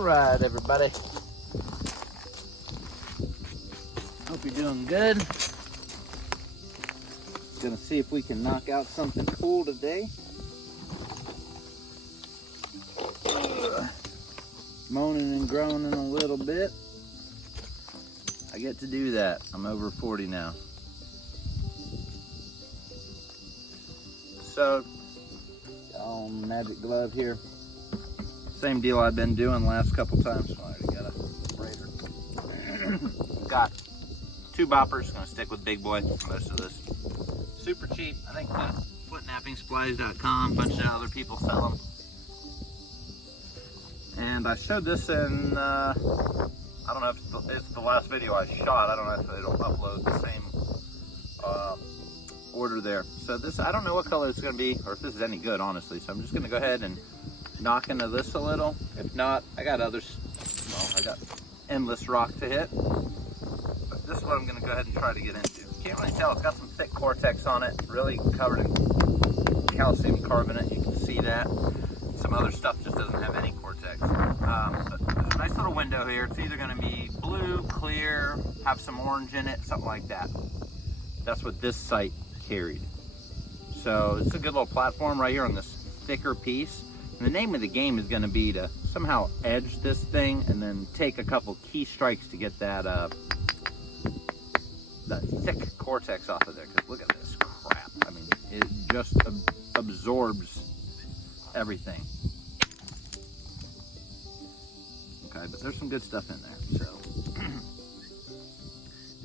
Alright, everybody. Hope you're doing good. Gonna see if we can knock out something cool today. Moaning and groaning a little bit. I get to do that. I'm over 40 now. So, magic glove here. Same deal I've been doing last couple times. So I already got a bracer. Got 2 boppers. Gonna stick with big boy for most of this. Super cheap. I think footnappingSupplies.com. Bunch of other people sell them. And I showed this in, I don't know if it's the last video I shot. I don't know if it'll upload the same order there. So this, I don't know what color it's going to be, or if this is any good, honestly. So I'm just going to go ahead and knock into this a little. If not, I got others. Well, I got endless rock to hit. But this is what I'm going to go ahead and try to get into. Can't really tell. It's got some thick cortex on it, really covered in calcium carbonate. You can see that. Some other stuff just doesn't have any cortex. But there's a nice little window here. It's either going to be blue, clear, have some orange in it, something like that. That's what this site carried. So it's a good little platform right here on this thicker piece. And the name of the game is going to be to somehow edge this thing and then take a couple key strikes to get that that thick cortex off of there. Because look at this crap. I mean, it just absorbs everything. Okay, but there's some good stuff in there. So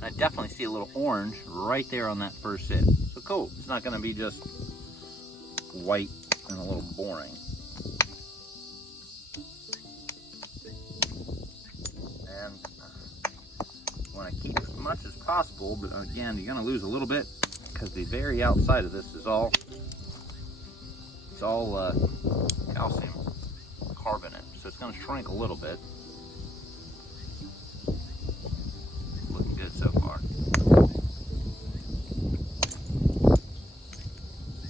I definitely see a little orange right there on that first hit. So cool. It's not going to be just white and a little boring. And I want to keep as much as possible, but again, you're going to lose a little bit because the very outside of this is all calcium carbonate, so it's going to shrink a little bit. Looking good so far.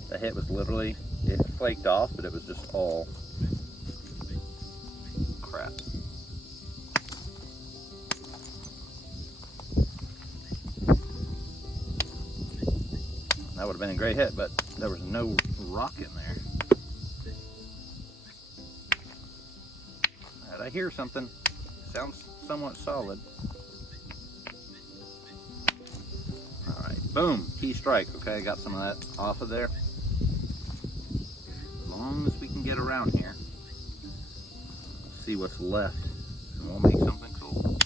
The hit was literally, it flaked off, but it was just all crap. That would have been a great hit, but there was no rock in there. I hear something. Sounds somewhat solid. Alright, boom, key strike. Okay, I got some of that off of there. As long as we can get around here, see what's left, and we'll make something cool.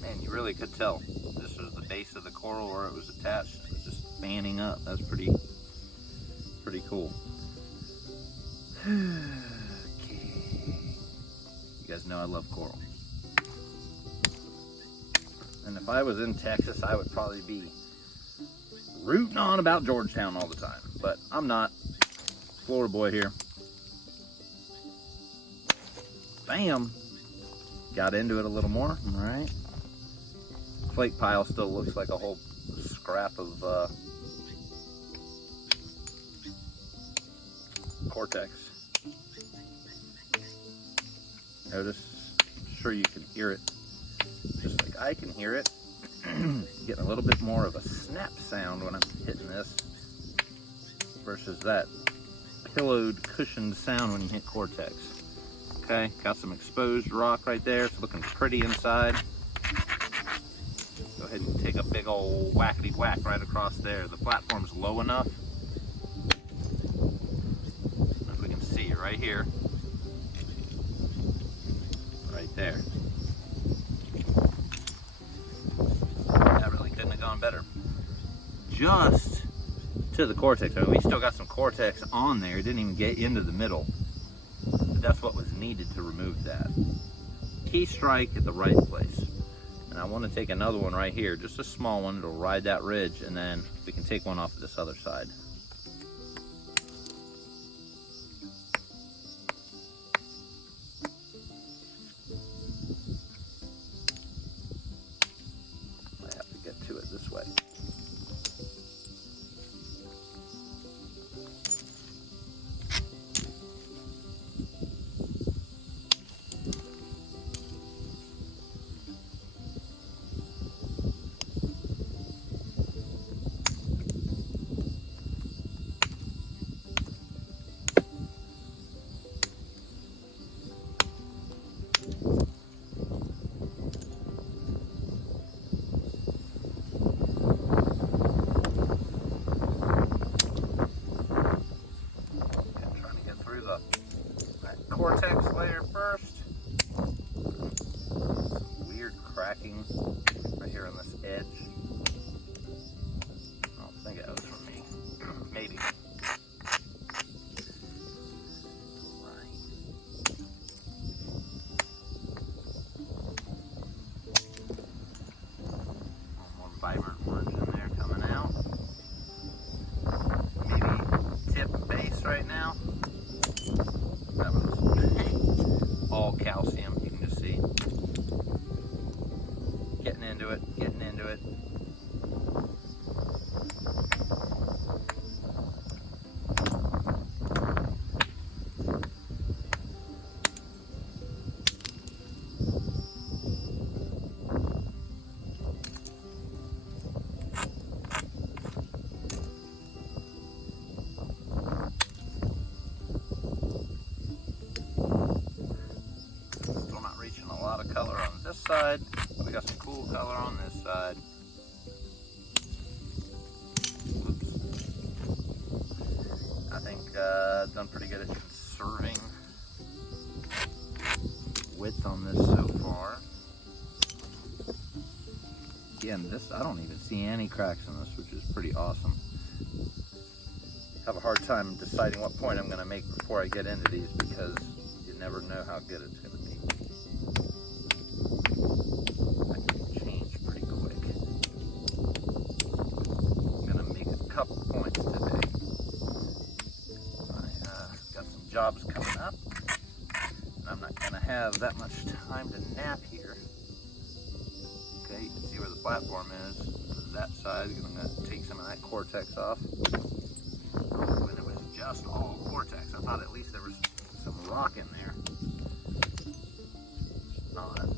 Man, you really could tell this was the base of the coral where it was attached. It was just fanning up. That's pretty cool. You guys know I love coral. And if I was in Texas, I would probably be rooting on about Georgetown all the time. But I'm not. Florida boy here. Bam! Got into it a little more, all right. Flake pile still looks like a whole scrap of cortex. Notice, I'm sure you can hear it, just like I can hear it. Getting a little bit more of a snap sound when I'm hitting this versus that pillowed, cushioned sound when you hit cortex. Okay, got some exposed rock right there. It's looking pretty inside. Go ahead and take a big old whackety whack right across there. The platform's low enough. If we can see right here. Right there. That really couldn't have gone better. Just to the cortex. I mean, we still got some cortex on there. It didn't even get into the middle. But that's what was needed to remove that. Key strike at the right place. And I want to take another one right here, just a small one. It'll ride that ridge, and then we can take one off of this other side. I have to get to it this way. layer first. Weird cracking right here on this edge. I don't think that was from me. Maybe. More vibrant orange in there coming out. Maybe tip base right now. That was all calcium, you can just see. Getting into it, getting into it. Still not reaching a lot of color on this side. We got some cool color on this side. Oops. I think I've done pretty good at conserving width on this so far. Again, this, I don't even see any cracks in this, which is pretty awesome. Have a hard time deciding what point I'm going to make before I get into these, because you never know how good it's going to be. That can change pretty quick. I'm going to make a couple points today. I got some jobs coming up, and I'm not going to have that much time to nap here. Okay, you can see where the platform is. That side, I'm going to take some of that cortex off. When it was just all cortex, I thought at least there was some rock in there. Not.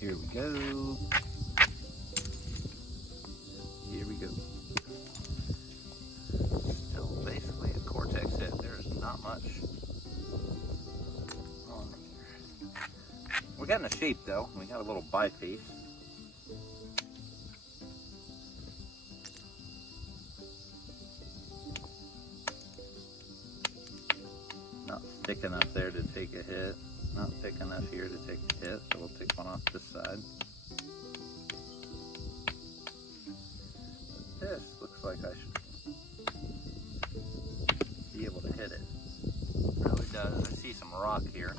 Here we go. Here we go. Still basically a cortex hit. There's not much on here. We're getting a shape though. We got a little biface. Not thick enough there to take a hit. Not thick enough here to take a hit, so we'll take one off this side. But this looks like I should be able to hit it. It really does. I see some rock here.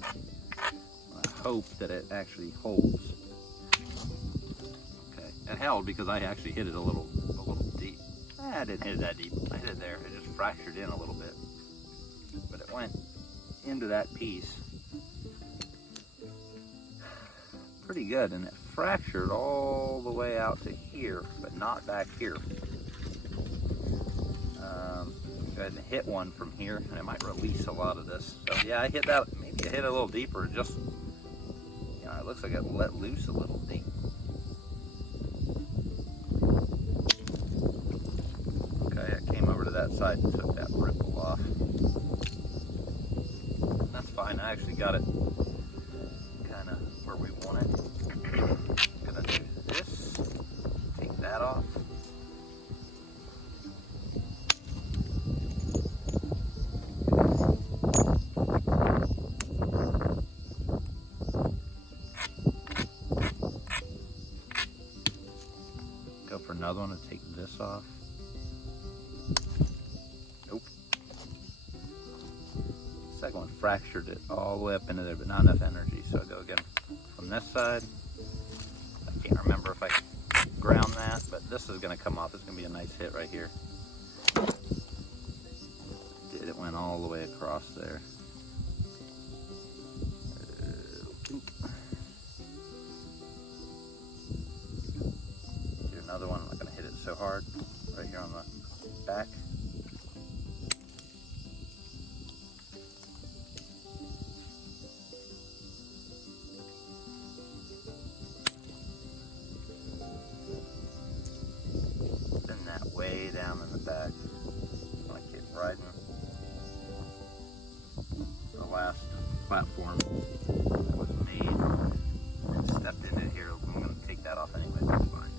I hope that it actually holds. Okay, it held because I actually hit it a little deep. I didn't hit it that deep. I hit it there. It just fractured in a little bit. But it went into that piece pretty good, and it fractured all the way out to here, but not back here. Go ahead and hit one from here, and it might release a lot of this. So yeah, I hit that. Maybe I hit it a little deeper. Just, you know, it looks like it let loose a little deep. Okay, I came over to that side and took that ripple off. That's fine. I actually got it kind of where we want it. I'm gonna do this, take that off. Go for another one and take this off. Nope. Second one fractured it all the way up into there, but not enough energy, so I go again from this side. I can't remember if I ground that, but this is going to come off. It's going to be a nice hit right here. It went all the way across there. so hard right here on the back. Bend that way down in the back. I'm gonna keep riding the last platform that was made and stepped in it here. I'm gonna take that off anyway, that's fine.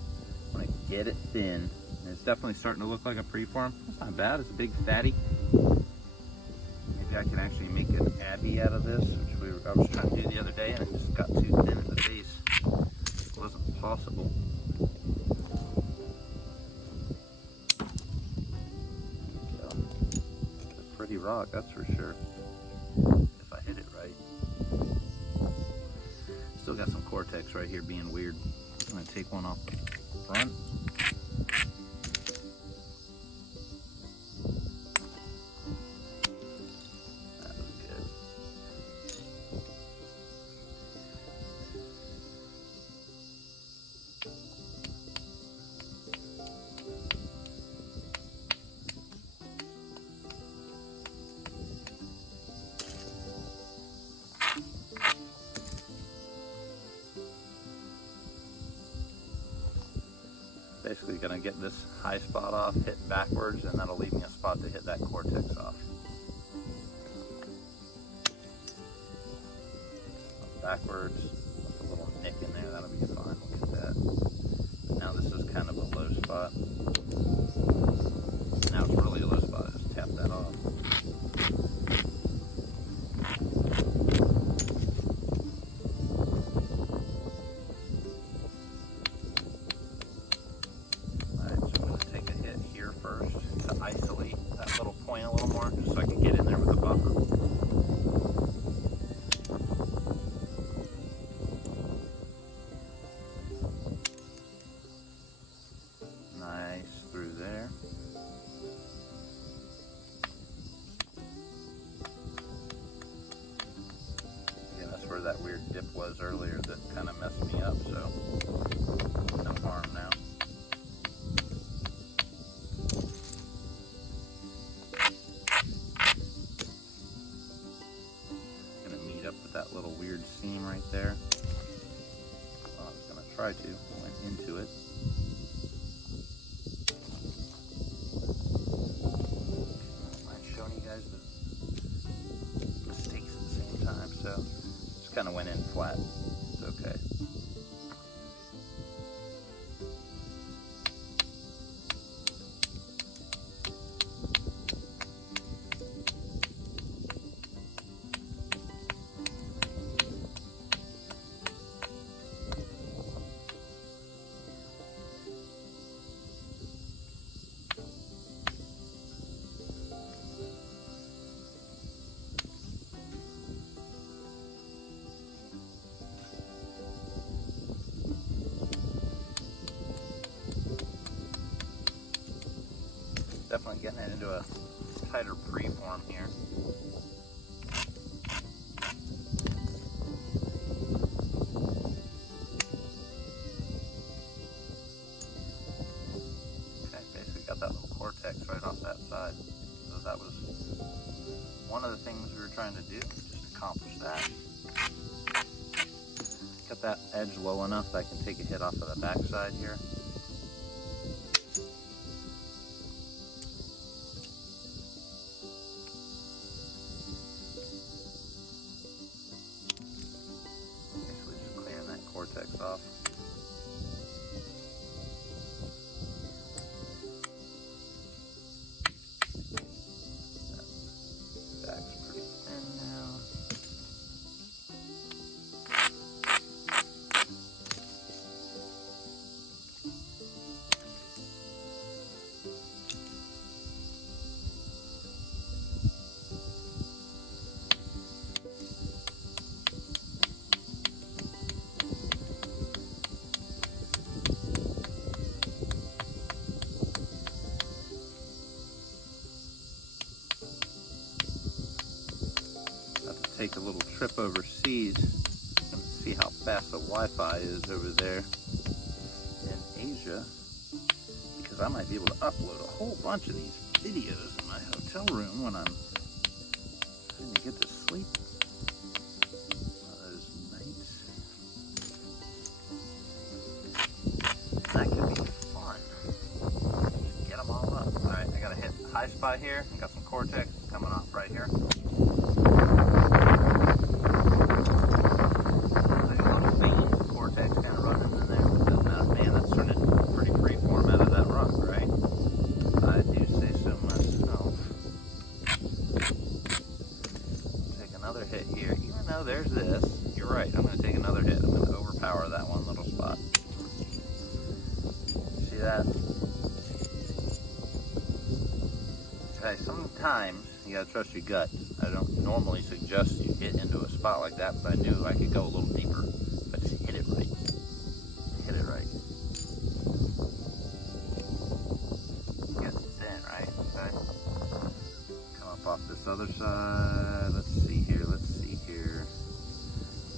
I'm gonna get it thin. And it's definitely starting to look like a preform. That's not bad, it's a big fatty. Maybe I can actually make an Abbey out of this, which I was trying to do the other day, and it just got too thin at the base. It wasn't possible. Pretty rock, that's for sure, if I hit it right. Still got some cortex right here being weird. I'm going to take one off the front. That was good. Basically going to get this high spot off, hit backwards, and that'll leave me a spot to hit that cortex off. Backwards, with a little nick in there, that'll be fine, we'll get that. Now this is kind of a low spot. Now it's really a low spot, just tap that off. That weird dip was earlier that kind of messed me up, so no harm now. Gonna meet up with that little weird seam right there. Well, I was gonna try to, went into it. I'm showing you guys the mistakes at the same time, so kind of went in flat. It's okay. Definitely getting it into a tighter preform here. Okay, basically got that little cortex right off that side. So that was one of the things we were trying to do, just accomplish that. Got that edge low enough that I can take a hit off of the back side here. Cortex off. That back's pretty thin now. Take a little trip overseas and see how fast the Wi-Fi is over there in Asia, because because I might be able to upload a whole bunch of these videos in my hotel room when I'm trying to get to sleep one of those nights. That could be fun. Get them all up. All right, I gotta hit the high spot here. I got some cortex coming off right here. There's this. You're right. I'm going to take another hit. I'm going to overpower that one little spot. See that? Okay, sometimes you got to trust your gut. I don't normally suggest you hit into a spot like that, but I knew I could go a little deeper. But just hit it right. Hit it right. Get thin, right? Okay. Come up off this other side. Let's see here. Let's see here.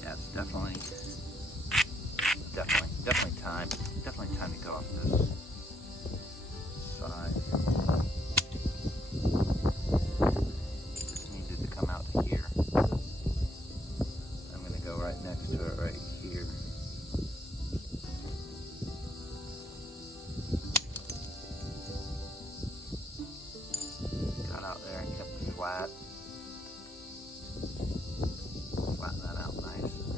Yeah, it's definitely time to go off this side. Just needed to come out to here. I'm gonna go right next to it right here. Got out there and kept it flat. Flatten that out nice. I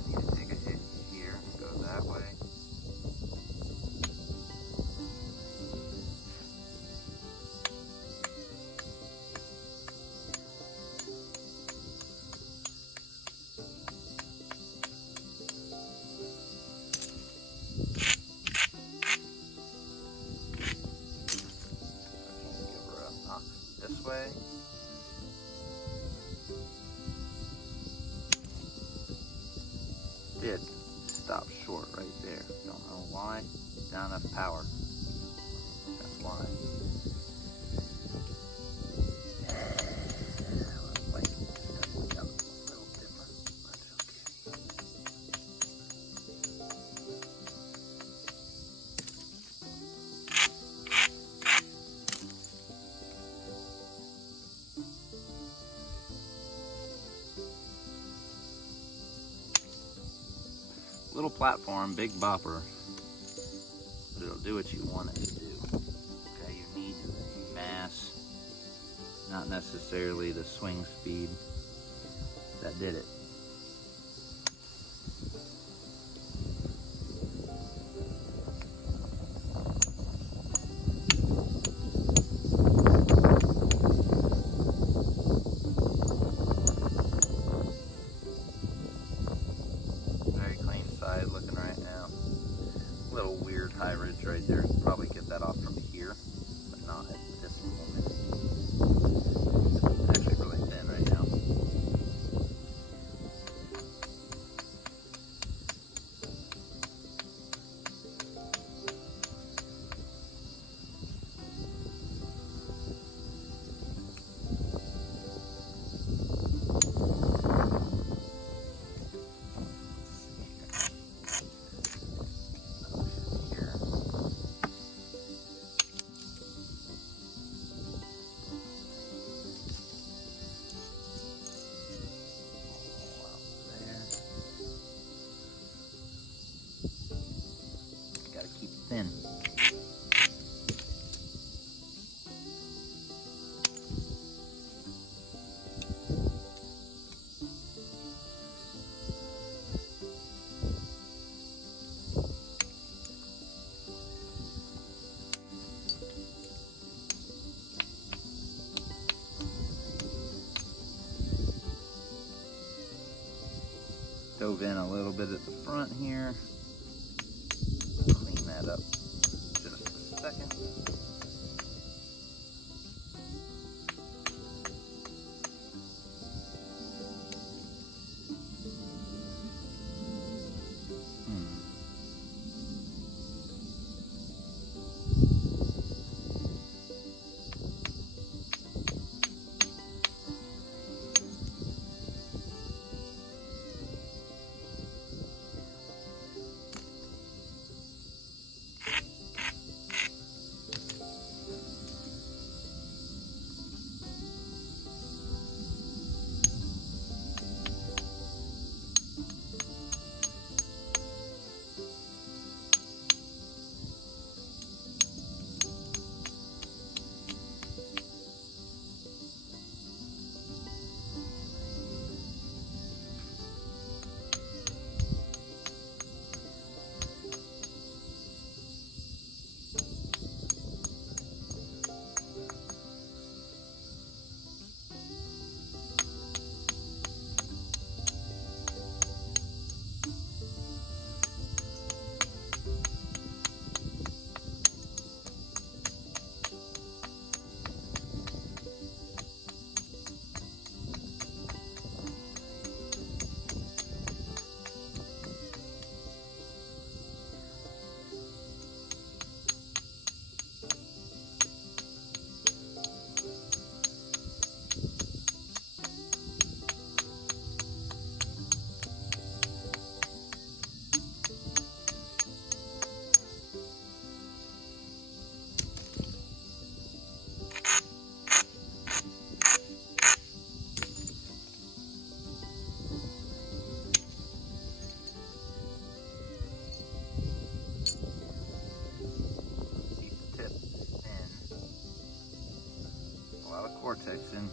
need to take a hit here and go that way. Give her a knock this way. Did stop short right there. Don't know why. Not enough power. That's why. Like, just a little different. That's little platform, big bopper, but it'll do what you want it to do. Okay, you need mass, not necessarily the swing speed that did it. Looking right now. Little weird high ridge right there. Probably get that off from here, but not at this moment. It's actually really thin right now. Thin. Dove in a little bit at the front here. Clean that up just a second.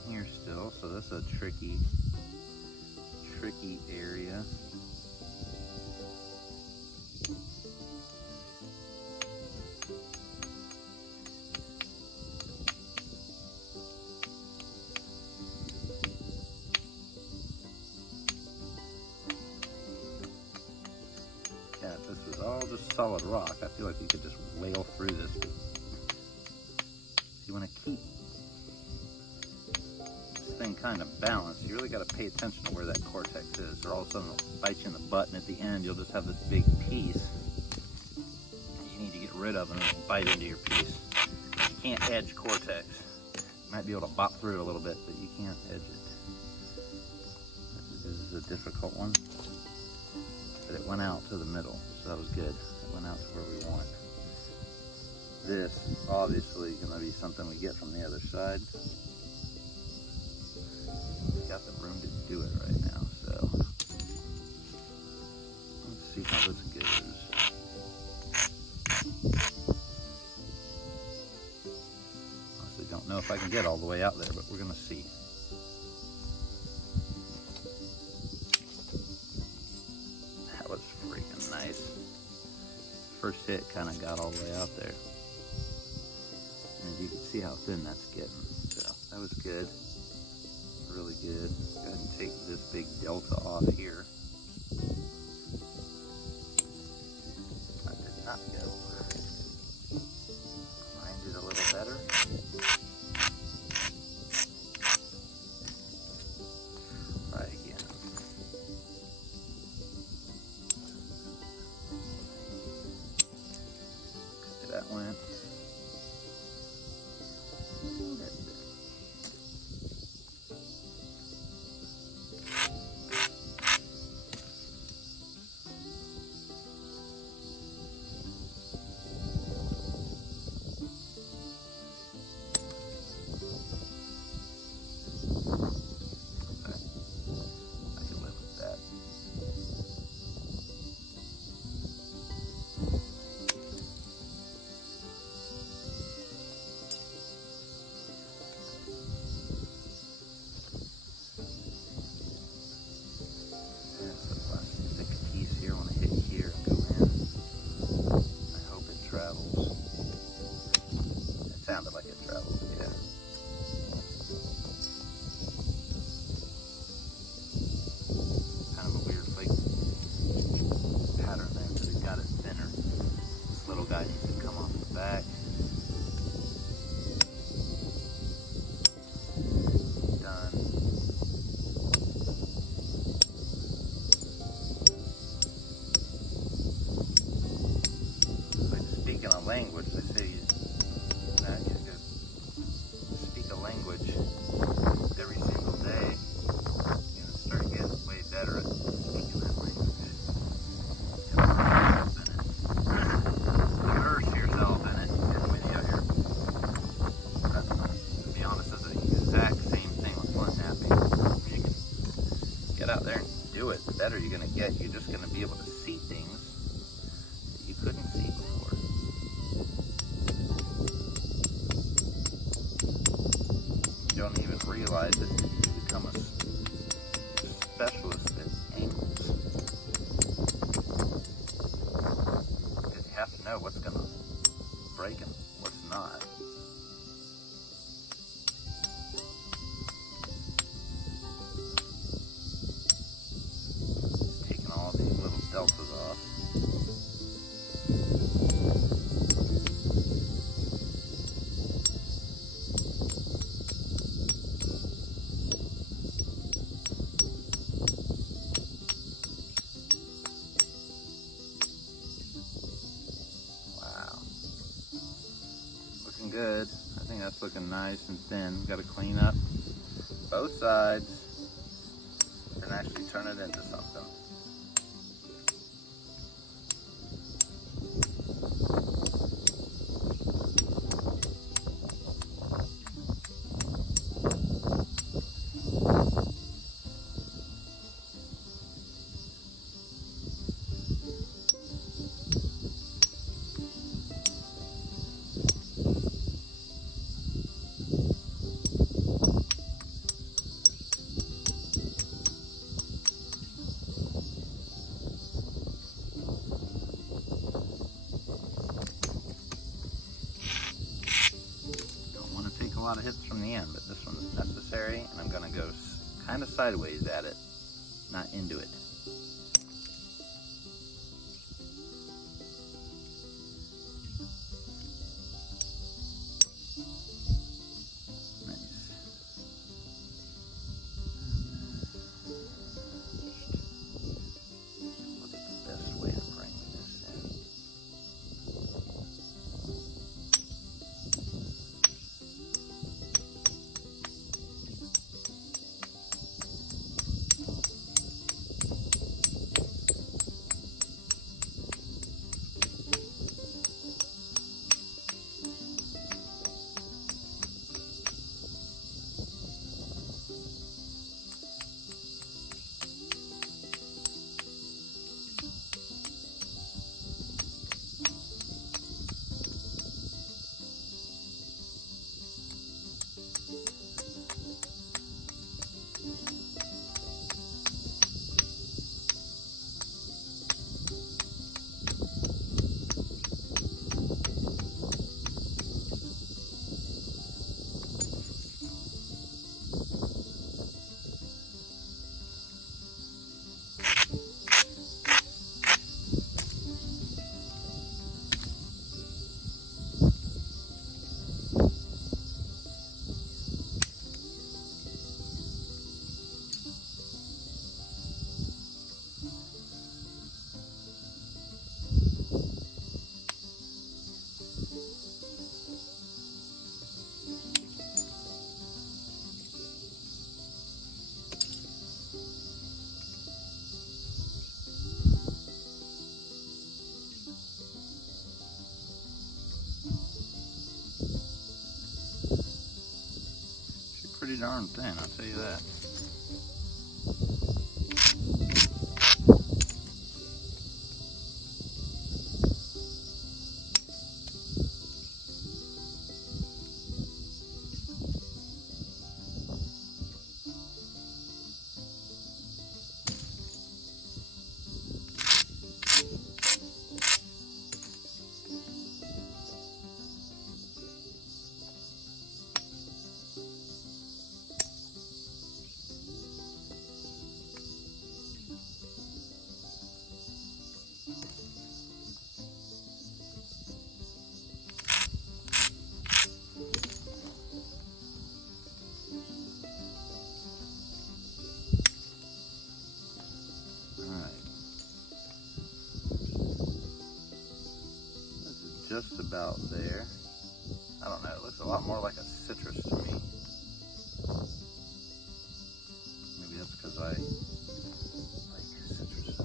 here still, so that's a tricky area. Yeah, if this was all just solid rock, I feel like you could just whale through this. You want to keep this thing kind of balanced. You really got to pay attention to where that cortex is, or all of a sudden it'll bite you in the butt, and at the end you'll just have this big piece that you need to get rid of, and it'll bite into your piece. You can't edge cortex. You might be able to bop through it a little bit, but you can't edge it. This is a difficult one, but it went out to the middle, so that was good. It went out to where we want. This is obviously going to be something we get from the other side. We've got the room to do it right now, so let's see how this goes. Honestly, don't know if I can get all the way out there, but we're going to see. That was freaking nice. First hit kind of got all the way out there. And you can see how thin that's getting. So that was good. Really good. Go ahead and take this big delta off here. That did not go. Mine did a little better. Try again. Okay, that went. Sounded like it traveled, yeah. Kind of a weird flake pattern there, but it got it thinner. This little guy needs to come off the back. Done. It's like speaking a language, they say you speak a language every single day, you're going to start getting way better at speaking that language. Immerse yourself in it in the video here. To be honest, it's the exact same thing with Knapping. You can get out there and do it. The better you're going to get, you're just going to be able to see things that you couldn't see before. You don't even realize it until you become a specialist at angles. Because you have to know what's going to break and what's not. Just taking all these little deltas off. Good. I think that's looking nice and thin. Got to clean up both sides and actually turn it into something. lot of hits from the end, but this one's necessary, and I'm gonna go kind of sideways at it, not into it. Pretty darn thin, I'll tell you that. Just about there. I don't know, it looks a lot more like a citrus to me. Maybe that's because I like citruses.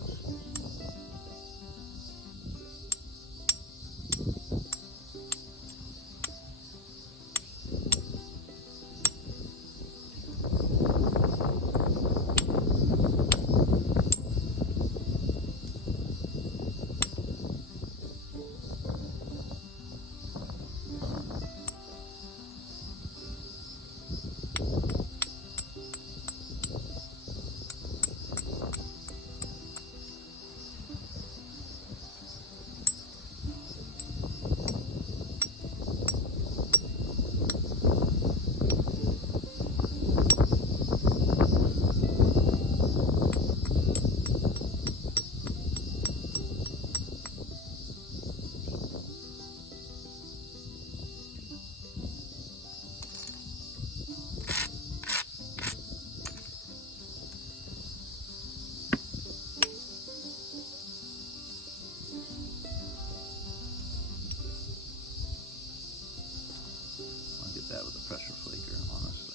That with a pressure flaker, honestly.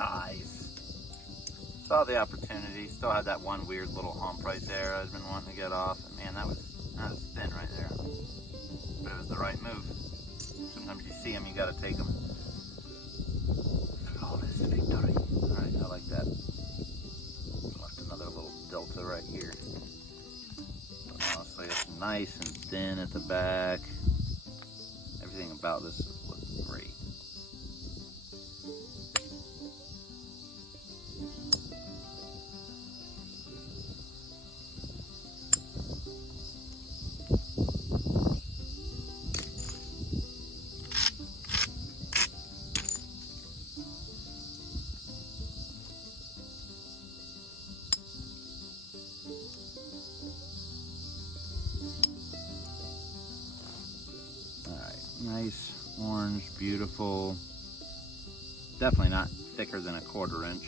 Nice. Saw the opportunity. Still had that one weird little hump right there I've been wanting to get off. And man, that was thin right there. But it was the right move. Sometimes you see them, you gotta take them. Flawless victory. Alright, I like that. Left another little delta right here. But honestly, it's nice and thin at the back. Everything about this is looking great. Nice orange, beautiful. Definitely not thicker than a 1/4 inch.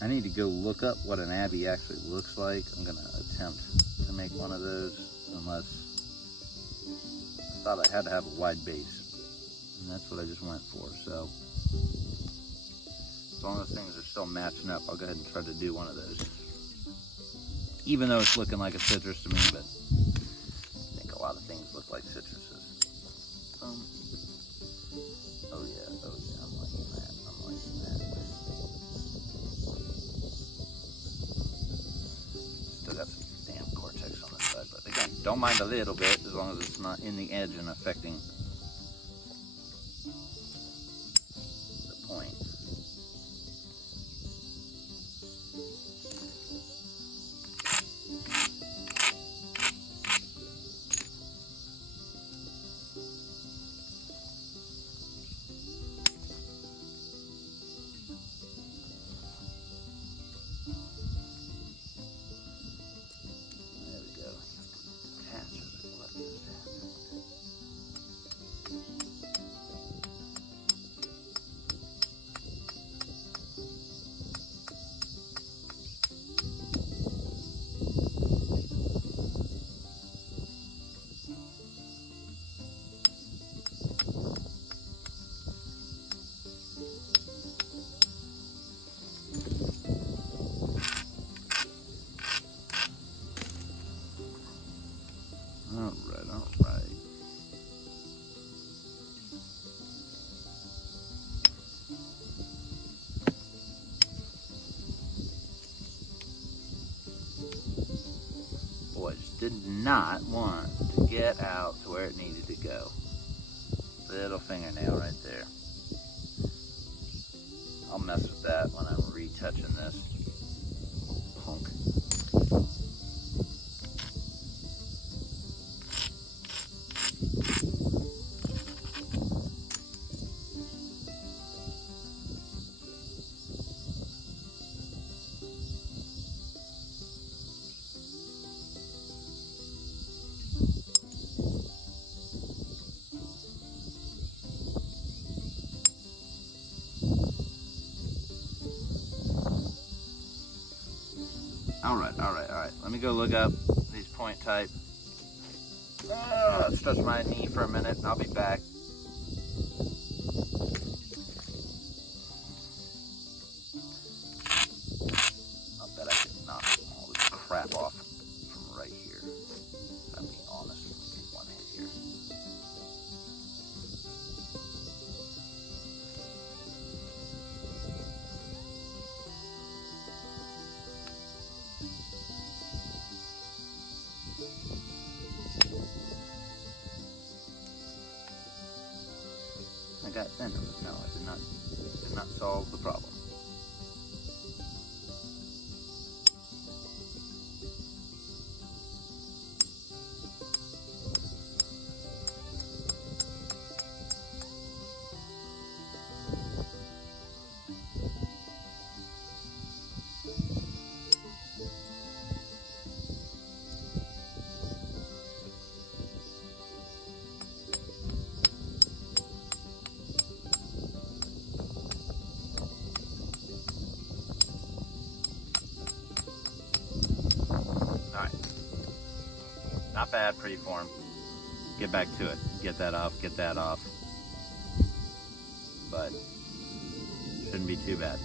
I need to go look up what an Abbey actually looks like. I'm gonna attempt to make one of those, unless I thought I had to have a wide base, and that's what I just went for. So as long as things are still matching up, I'll go ahead and try to do one of those. Even though it's looking like a citrus to me, but I think a lot of things look like citruses. Oh yeah, I'm liking that, Still got some damn cortex on this side, but again, don't mind a little bit, as long as it's not in the edge and affecting the point. All right. Boy, just did not want to get out to where it needed to go. Little fingernail right there. I'll mess with that when I'm retouching this. Punk. All right. Let me go look up these point type. Stretch my knee for a minute. I'll be back. I bet I can knock all this crap off from right here. If I'm being honest, take one hit here. I got thinner, but no, I did not solve the problem. Not bad, preform. Get back to it. Get that off, get that off. but shouldn't be too bad.